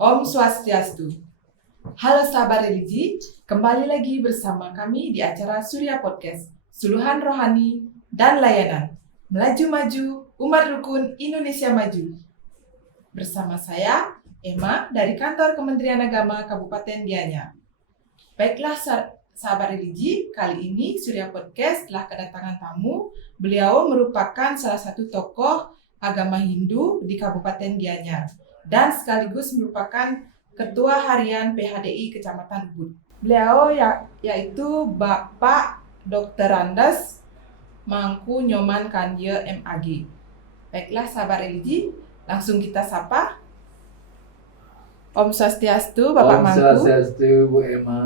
Om Swastiastu. Halo sahabat religi, kembali lagi bersama kami di acara Surya Podcast, Suluhan Rohani dan Layanan. Melaju maju, umat rukun Indonesia maju. Bersama saya, Emma dari Kantor Kementerian Agama Kabupaten Gianyar. Baiklah sahabat religi, kali ini Surya Podcast telah kedatangan tamu. Beliau merupakan salah satu tokoh agama Hindu di Kabupaten Gianyar dan sekaligus merupakan Ketua Harian PHDI Kecamatan Ubud. Beliau yaitu Bapak Dr. Randes Mangku Nyoman Kandye MAG. Baiklah sahabat religi, langsung kita sapa. Om Swastiastu Bapak Mangku. Om Swastiastu Bu Emma.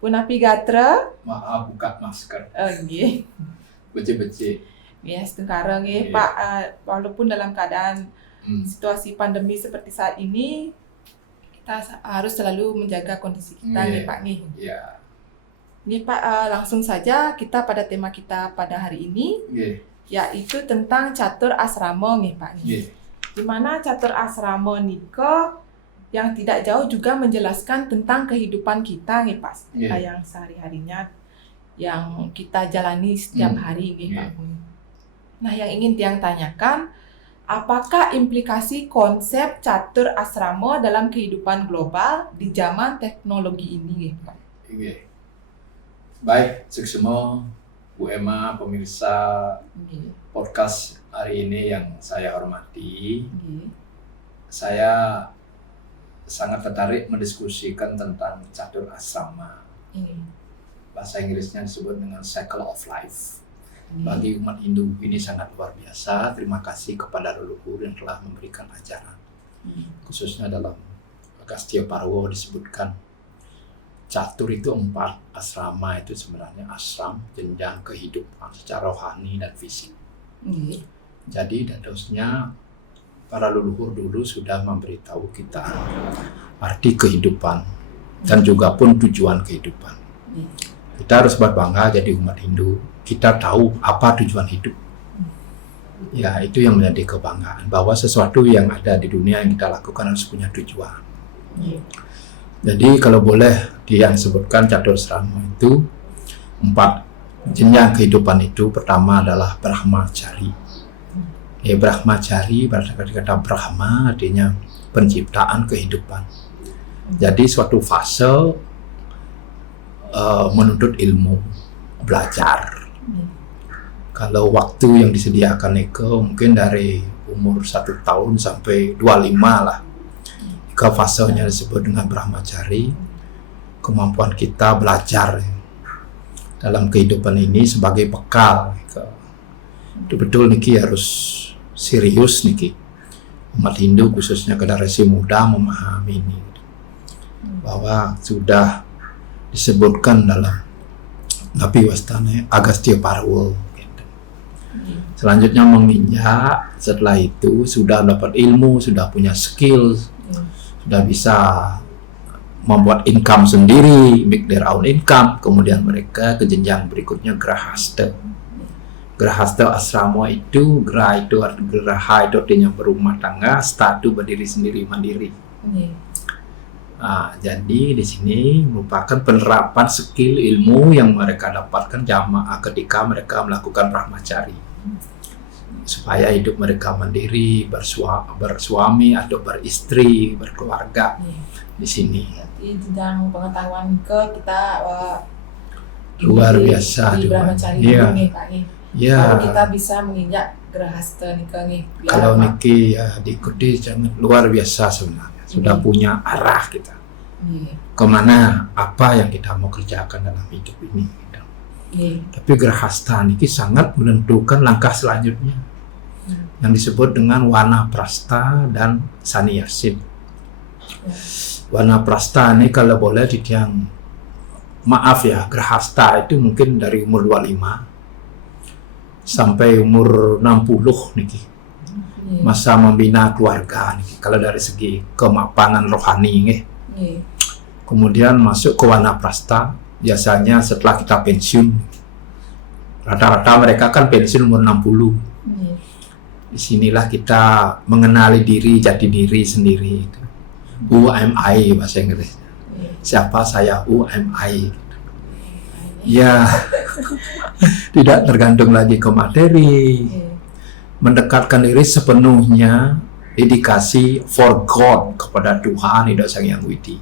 Punapi gatra. Maaf buka masker. Nggih. Beci-beci. Yes, tengkara nggih Pak, walaupun dalam keadaan situasi pandemi seperti saat ini, kita harus selalu menjaga kondisi kita nih Pak nih. Iya. Nih Pak, langsung saja kita pada tema kita pada hari ini, yaitu tentang catur asrama nih Pak nih. Di mana catur asrama nika yang tidak jauh juga menjelaskan tentang kehidupan kita nih Pak, yang sehari-harinya yang kita jalani setiap hari nih Pak. Nah, yang ingin Tiang tanyakan, apakah implikasi konsep catur asrama dalam kehidupan global di zaman teknologi ini, Pak? Baik, seksema Bu Emma, pemirsa podcast hari ini yang saya hormati. Saya sangat tertarik mendiskusikan tentang catur asrama. Bahasa Inggrisnya disebut dengan cycle of life. Bagi umat Hindu ini sangat luar biasa. Terima kasih kepada leluhur yang telah memberikan ajaran. Khususnya dalam Agastya Parwo disebutkan catur itu 4, asrama itu sebenarnya asram, jenjang kehidupan secara rohani dan fisik. Jadi harusnya para leluhur dulu sudah memberitahu kita arti kehidupan dan juga pun tujuan kehidupan. Kita harus berbangga jadi umat Hindu. Kita tahu apa tujuan hidup. Ya, itu yang menjadi kebanggaan. Bahwa sesuatu yang ada di dunia yang kita lakukan harus punya tujuan. Jadi kalau boleh yang disebutkan catur asrama itu 4 jenjang kehidupan itu. Pertama adalah Brahmacari. Brahmacari berarti kata Brahma artinya penciptaan kehidupan. Jadi suatu fase menuntut ilmu, belajar. Kalau waktu yang disediakan itu mungkin dari umur 1 tahun sampai 25 lah. Ke fasenya disebut dengan Brahmacari. Kemampuan kita belajar dalam kehidupan ini sebagai bekal. Betul-betul niki harus serius niki. Umat Hindu khususnya generasi muda memahami ini. Bahwa sudah disebutkan dalam Nabi Wastane Agastya Parwo. Selanjutnya menginjak, setelah itu sudah dapat ilmu, sudah punya skill, sudah bisa membuat income sendiri, make their own income. Kemudian mereka ke jenjang berikutnya Grahasta. Grahasta asrama itu, Graha itu artinya berumah tangga, sta itu berdiri sendiri mandiri. Nah, jadi di sini merupakan penerapan skill ilmu yang mereka dapatkan jamaah ketika mereka melakukan Brahmacari. Supaya hidup mereka mandiri, bersuami atau beristri, berkeluarga di sini. Di jenjang pengetahuan kita luar biasa di Brahmacari ini Pak. Kalau kita bisa menginjak Grahasta nih. Kalau niki ya diikuti jangan luar biasa sebenarnya. Sudah punya arah kita. Kemana apa yang kita mau kerjakan dalam hidup ini. Tapi Grahasta niki sangat menentukan langkah selanjutnya. Yang disebut dengan Wanaprastha dan Sanyasin. Wanaprastha ini kalau boleh didiang, maaf ya, Grahasta itu mungkin dari umur 25 sampai umur 60 niki. Masa membina keluarga niki. Kalau dari segi kemapanan rohani nggih. Kemudian masuk ke Wanaprastha, biasanya setelah kita pensiun. Rata-rata mereka kan pensiun umur 60. Disinilah kita mengenali diri, jati diri sendiri. Who am I bahasa Inggris. Siapa saya? Who am I? Ya, tidak tergantung lagi ke materi. Mendekatkan diri sepenuhnya dedikasi for God, kepada Tuhan Ida Sang Hyang Widi.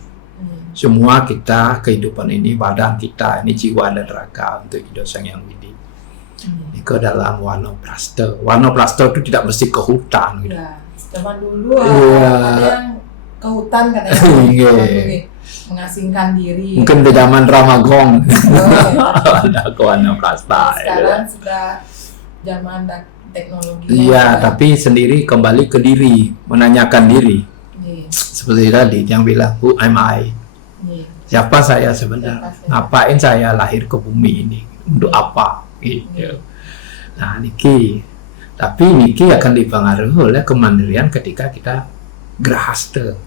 Semua kita, kehidupan ini, badan kita, ini jiwa dan raga untuk Ida Sang Hyang Widi. Ke dalam wanoprasta. Wanoprasta itu tidak mesti ke hutan gitu. Ya, zaman dulu ada yang ke hutan katanya. Mengasingkan diri. Mungkin di zaman Ramagong. Ada ke wanoprasta. Sekarang sudah zaman teknologi. Iya, tapi sendiri kembali ke diri, menanyakan diri. Seperti tadi yang bilang, who am I? Siapa saya sebenarnya? Ngapain saya lahir ke bumi ini? Untuk apa? Gitu. Nah, niki. Tapi niki akan dipengaruhi oleh kemandirian ketika kita grahasta.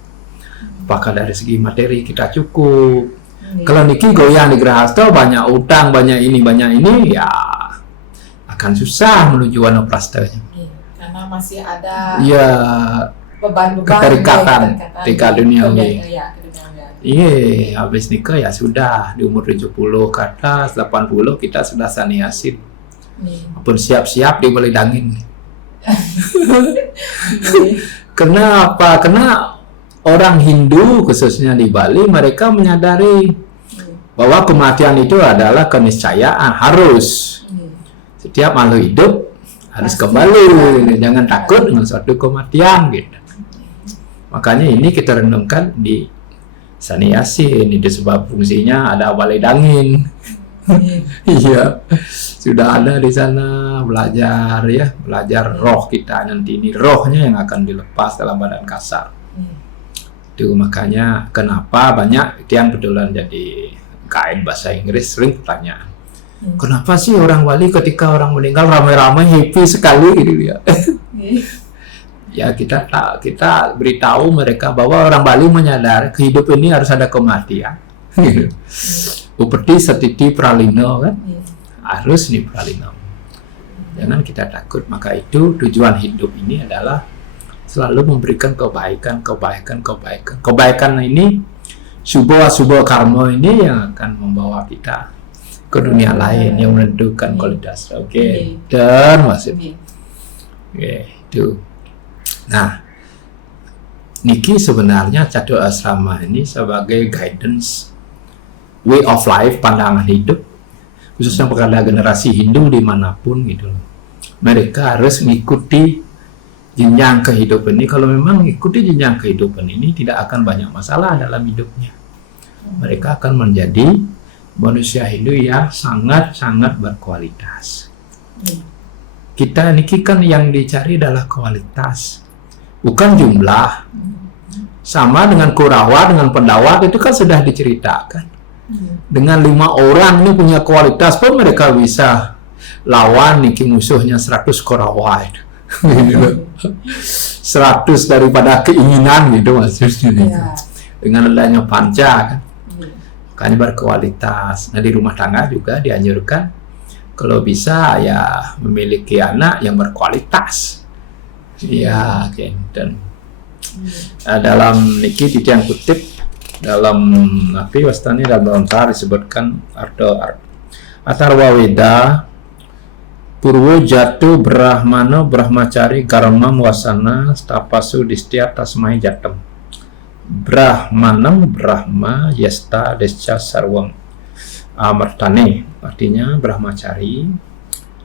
Apakah dari segi materi kita cukup? Kalau niki goyang di grahasta, banyak utang, banyak ini, ya akan susah menuju wanoprastanya. Karena masih ada beban-beban keterikatan tingkat duniawi. Iya, habis nikah ya sudah di umur 70 ke atas, 80 kita sudah saniasin. Pun siap-siap dibeli dangin. Kenapa? Karena orang Hindu khususnya di Bali mereka menyadari bahwa kematian itu adalah keniscayaan, harus. Setiap makhluk hidup harus kembali, jangan takut dengan suatu kematian gitu. Makanya ini kita renungkan di saniasin, itu sebab fungsinya ada balai dangin. Iya, sudah ada di sana belajar roh kita nanti, ini rohnya yang akan dilepas dalam badan kasar. Itu makanya kenapa banyak yang betulan jadi kain bahasa Inggris sering pertanyaan. Kenapa sih orang Bali ketika orang meninggal ramai-ramai happy sekali gitu ya? Ya kita beritahu mereka bahwa orang Bali menyadari kehidupan ini harus ada kematian. Upeti setiti pralino kan, harus nih pralino. Jangan kita takut. Maka itu tujuan hidup ini adalah selalu memberikan kebaikan. Kebaikan ini subha karma ini yang akan membawa kita ke dunia lain yang menentukan kualitas. Dan maksudnya. Itu. Nah, niki sebenarnya Catur Asrama ini sebagai guidance way of life, pandangan hidup khususnya kepada generasi Hindu dimanapun gitu. Mereka harus mengikuti jenjang kehidupan ini. Kalau memang mengikuti jenjang kehidupan ini tidak akan banyak masalah dalam hidupnya. Mereka akan menjadi manusia Hindu yang sangat-sangat berkualitas. Kita niki kan yang dicari adalah kualitas, bukan jumlah. Sama dengan Kurawa, dengan Pendawa itu kan sudah diceritakan. Dengan 5 orang ini punya kualitas pun mereka bisa lawan niki musuhnya 100 Kurawa itu. 100 daripada keinginan gitu maksudnya. Dengan adanya panca kan. Makanya berkualitas. Nah di rumah tangga juga dianjurkan kalau bisa ya memiliki anak yang berkualitas. Ya, dan dalam niki yang kutip dalam napi wastani dalam tar disebutkan Atharwa Weda Purwo Jatu Brahmana Brahmacari Karmam Wasana Stapasu Distia Tasmai Jatam Brahmanam Brahma Yesta Desca Sarwam Amartane, artinya Brahmacari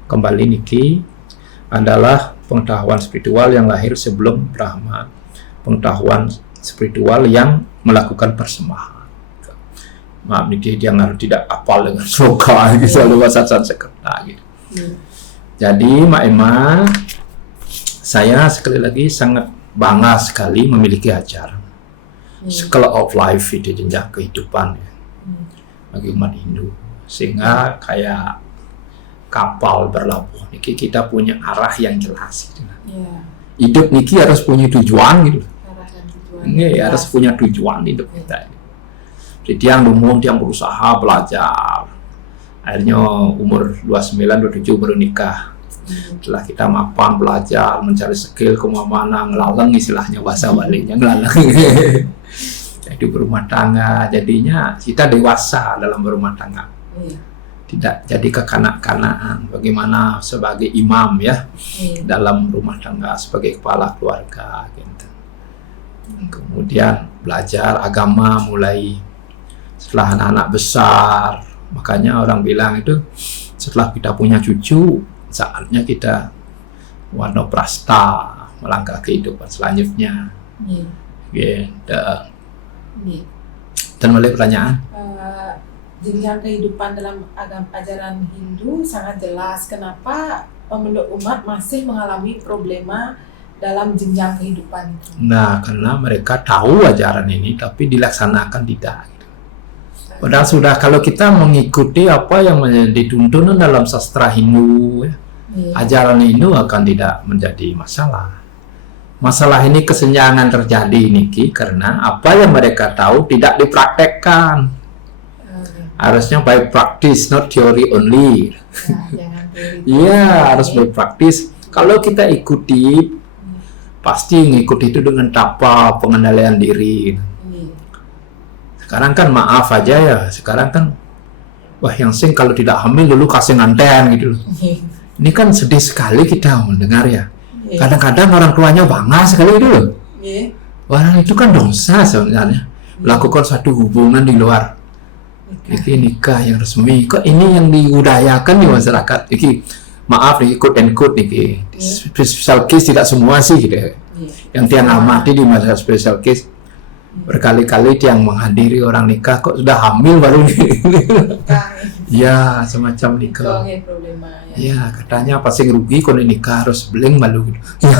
kembali niki adalah pengetahuan spiritual yang lahir sebelum Brahma, pengetahuan spiritual yang melakukan persembahan. Maaf niki dia harus tidak apal dengan sloka gitu, selalu bahasa Sanskerta gitu. Jadi Mak Emma, saya sekali lagi sangat bangga sekali memiliki acara School of Life itu jenjang kehidupan ya, bagi umat Hindu, sehingga kayak kapal berlabuh niki kita punya arah yang jelas gitu. Hidup niki harus punya tujuan gitu. Ini harus punya tujuan hidup kita. Jadi yang umum yang berusaha belajar, akhirnya umur 29-27 baru nikah. Setelah kita mapan belajar mencari skill kemampuan ngelaleng istilahnya bahasa Balinya ngelaleng. hidup berumah tangga, jadinya kita dewasa dalam berumah tangga. Tidak jadi kekanak-kanakan. Bagaimana sebagai imam ya dalam rumah tangga, sebagai kepala keluarga gitu. Kemudian belajar agama mulai setelah anak-anak besar. Makanya orang bilang itu setelah kita punya cucu, saatnya kita wanoprasta, melangkah kehidupan selanjutnya. Gitu. Dan mulai pertanyaan. Jenjang kehidupan dalam ajaran Hindu sangat jelas. Kenapa pemeluk umat masih mengalami problema dalam jenjang kehidupan itu? Nah, karena mereka tahu ajaran ini, tapi dilaksanakan tidak. Padahal sudah, kalau kita mengikuti apa yang menjadi tuntunan dalam sastra Hindu, ajaran Hindu akan tidak menjadi masalah. Masalah ini kesenjangan terjadi niki karena apa yang mereka tahu tidak dipraktekkan. Harusnya by practice, not theory only. Iya, harus by practice. Kalau kita ikuti, pasti ngikuti itu dengan tapa pengendalian diri. Sekarang kan maaf aja ya, sekarang kan wah yang sing kalau tidak hamil dulu kasih nganten gitu. Ini kan sedih sekali kita mendengar ya. Kadang-kadang orang tuanya bangga sekali itu loh. Orang itu kan dosa sebenarnya. Melakukan suatu hubungan di luar. Ini nikah yang resmi. Kok ini yang dibudayakan di masyarakat? Ini maaf nih, quote and quote nih. Special case tidak semua sih gitu. Yang tiang amati di masa special case. Berkali-kali dia yang menghadiri orang nikah kok sudah hamil baru nih. Ya, semacam nikah. Ya, katanya pasti rugi kalau nikah harus beling malu gitu. Ya.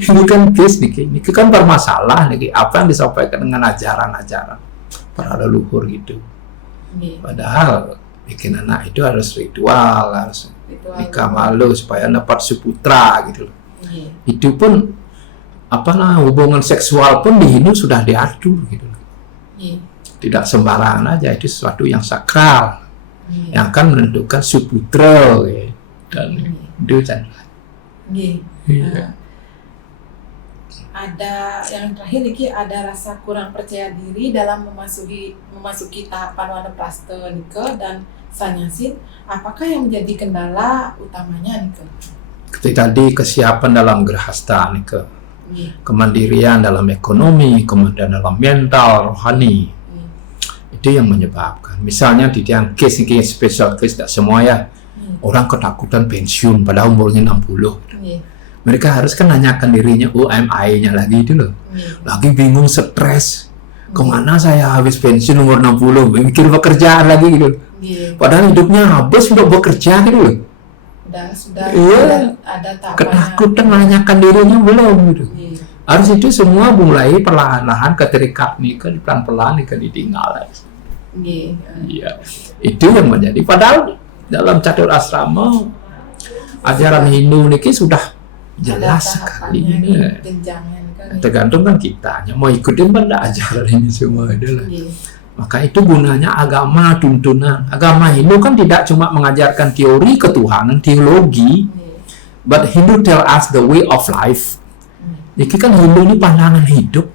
Ini kan case nih, ini kan bermasalah nih. Apa yang disampaikan dengan ajaran-ajaran para leluhur gitu. Padahal bikin anak itu harus ritual, harus nikah malu supaya dapat suputra gitu. Itu pun hubungan seksual pun di Hindu sudah diatur gitu. Tidak sembarangan aja, itu sesuatu yang sakral yang akan menentukan suputra dan itu kan. Ada yang terakhir Niki, ada rasa kurang percaya diri dalam memasuki tahapan wanaprasta Nike dan sanyasin. Apakah yang menjadi kendala utamanya Nike? Tadi kesiapan dalam grahasta Nike. Kemandirian dalam ekonomi, kemudian dalam mental, rohani. Itu yang menyebabkan. Misalnya di yang case ini special case, tidak semua ya. Orang ketakutan pensiun pada umurnya 60. Mereka harus kan nanyakan dirinya UMI-nya lagi itu loh. Lagi bingung, stres. Kemana saya habis pensiun umur 60? Mikir pekerjaan lagi gitu. Padahal hidupnya habis untuk bekerja gitu loh. Sudah ada tahapan. Ketakutan menanyakan dirinya belum gitu. Harus itu semua mulai perlahan-lahan ketika nikah pelan-pelan nikah ditinggal. Iya. Itu yang menjadi. Padahal dalam catur asrama ajaran Hindu niki sudah jelas sekali. Tergantung kan kita mau ikutin pada ajaran ini semua adalah. Maka itu gunanya agama tuntunan. Agama Hindu kan tidak cuma mengajarkan teori ketuhanan, teologi, but Hindu tell us the way of life. Jadi kan Hindu ini pandangan hidup.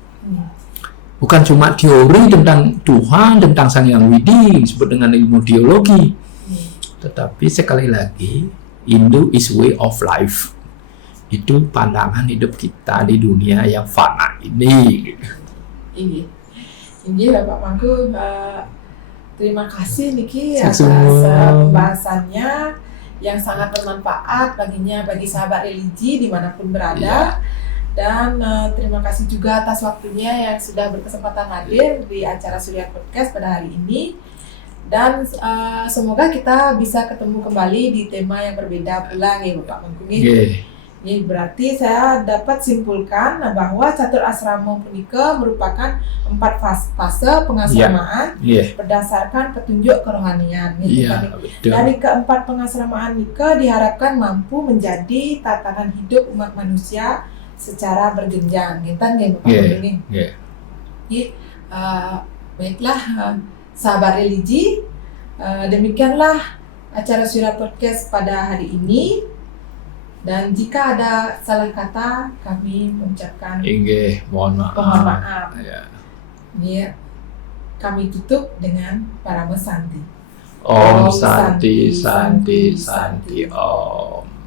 Bukan cuma teori tentang Tuhan, tentang Sang Hyang Widi, disebut dengan ilmu teologi. Tetapi sekali lagi, Hindu is way of life. Itu pandangan hidup kita di dunia yang fana ini. Ini Bapak Mangku, terima kasih Niki atas pembahasannya yang sangat bermanfaat bagi sahabat religi dimanapun berada. Dan terima kasih juga atas waktunya yang sudah berkesempatan hadir di acara Surya Podcast pada hari ini. Dan semoga kita bisa ketemu kembali di tema yang berbeda pula nih Bapak Mangku. Ini berarti saya dapat simpulkan bahwa catur asrama punika merupakan 4 fase pengasramaan berdasarkan petunjuk kerohanian. Dari keempat pengasramaan Nika diharapkan mampu menjadi tatanan hidup umat manusia secara berjenjang. Baiklah sahabat religi, demikianlah acara Surya Podcast pada hari ini. Dan jika ada salah kata, kami mengucapkan mohon maaf. Iya. Kami tutup dengan Parama Santi. Om Santi Santi Santi Om.